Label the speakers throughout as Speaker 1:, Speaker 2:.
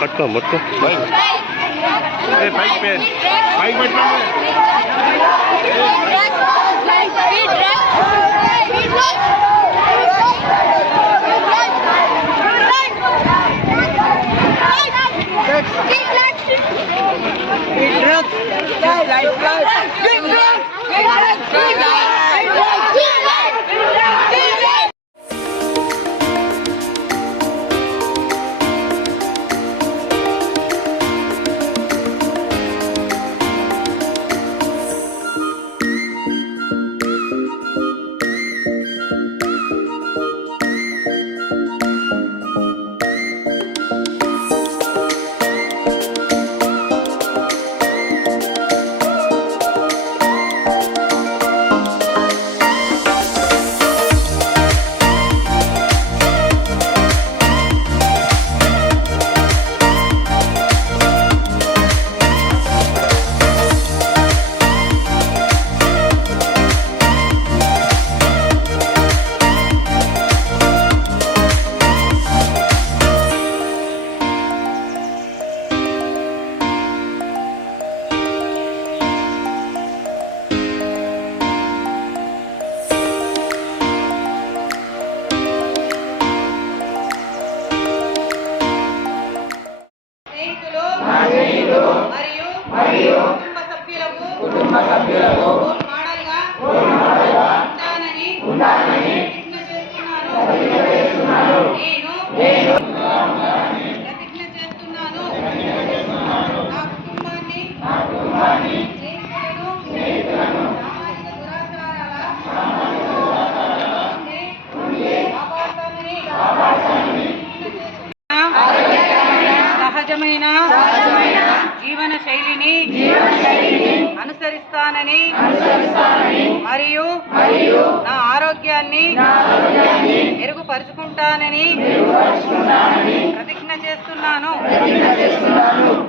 Speaker 1: ಕಟ್ಟು ಮುಟ್ಟು Right,
Speaker 2: right. మరియు కుటుంబ సభ్యులకు రోల్ మోడల్గా ఉంటానని ప్రతిజ్ఞ చేస్తున్నాను నేను ప్రతిజ్ఞ చేస్తున్నాను నా కుటుంబాన్ని స్నేహితులను సామాజిక దురాచారాల నుండి కాపాడుతానని సహజమైన జీవన శైలిని అనుసరిస్తానని మరియు నా ఆరోగ్యాన్ని మెరుగుపరుచుకుంటానని ప్రతిజ్ఞ చేస్తున్నాను.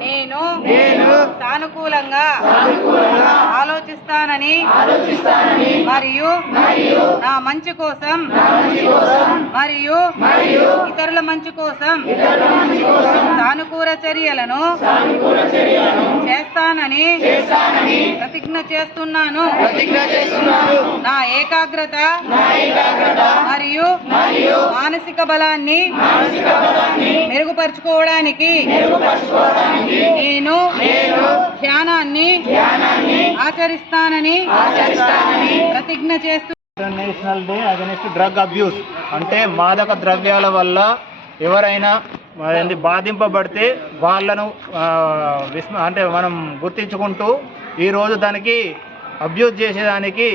Speaker 2: నేను సానుకూలంగా ఆలోచిస్తానని మరియు నా మంచి కోసం మరియు ఇతరుల మంచి కోసం సానుకూల చర్యలను చేస్తానని ప్రతిజ్ఞ చేస్తున్నాను. నా ఏకాగ్రత మరియు మానసిక బలాన్ని మెరుగుపరుచుకోవడానికి నేను ధ్యానాన్ని ఆచరిస్తానని ప్రతిజ్ఞ చేస్తూ
Speaker 1: international day against drug abuse అంటే మాదక ద్రవ్యాల వల్ల ఎవరైనా ఏంది బాధింపబడితే వాళ్ళను అంటే మనం గుర్తించుకుంటూ ఈరోజు దానికి అబ్యూజ్ చేసేదానికి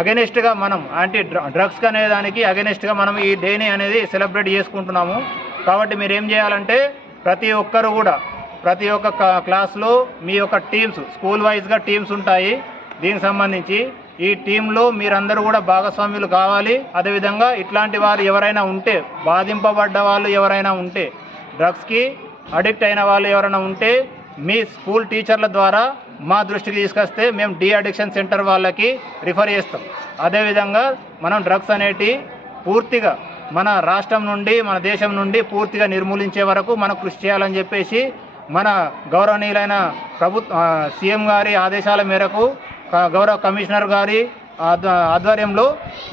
Speaker 1: అగెనిస్ట్గా మనం యాంటీ డ్రగ్స్ అనేదానికి అగెనిస్ట్గా మనం ఈ డేని అనేది సెలబ్రేట్ చేసుకుంటున్నాము. కాబట్టి మీరు ఏం చేయాలంటే ప్రతి ఒక్కరు కూడా ప్రతి ఒక్క క్లాస్లో మీ యొక్క టీమ్స్ స్కూల్ వైజ్గా టీమ్స్ ఉంటాయి. దీనికి సంబంధించి ఈ టీంలో మీరందరూ కూడా భాగస్వామ్యులు కావాలి. అదేవిధంగా ఇట్లాంటి వారు ఎవరైనా ఉంటే బాధింపబడ్డ వాళ్ళు ఎవరైనా ఉంటే డ్రగ్స్కి అడిక్ట్ అయిన వాళ్ళు ఎవరైనా ఉంటే మీ స్కూల్ టీచర్ల ద్వారా మా దృష్టికి తీసుకొస్తే మేము డి అడిక్షన్ సెంటర్ వాళ్ళకి రిఫర్ చేస్తాం. అదేవిధంగా మనం డ్రగ్స్ అనేటి పూర్తిగా మన రాష్ట్రం నుండి మన దేశం నుండి పూర్తిగా నిర్మూలించే వరకు మనం కృషి చేయాలని చెప్పేసి మన గౌరవనీయులైన ప్రభుత్వ సీఎం గారి ఆదేశాల మేరకు గౌరవ కమిషనర్ గారి ఆధ్వర్యంలో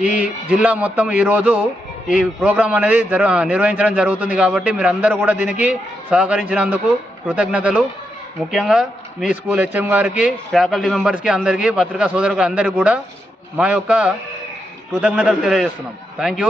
Speaker 1: ఈ జిల్లా మొత్తం ఈరోజు ఈ ప్రోగ్రాం అనేది జరు నిర్వహించడం జరుగుతుంది కాబట్టి మీరందరూ కూడా దీనికి సహకరించినందుకు కృతజ్ఞతలు. ముఖ్యంగా మీ స్కూల్ హెచ్ఎం గారికి ఫ్యాకల్టీ మెంబర్స్కి అందరికీ పత్రికా సోదరులకు అందరికీ కూడా మా యొక్క కృతజ్ఞతలు తెలియజేస్తున్నాం. Thank you.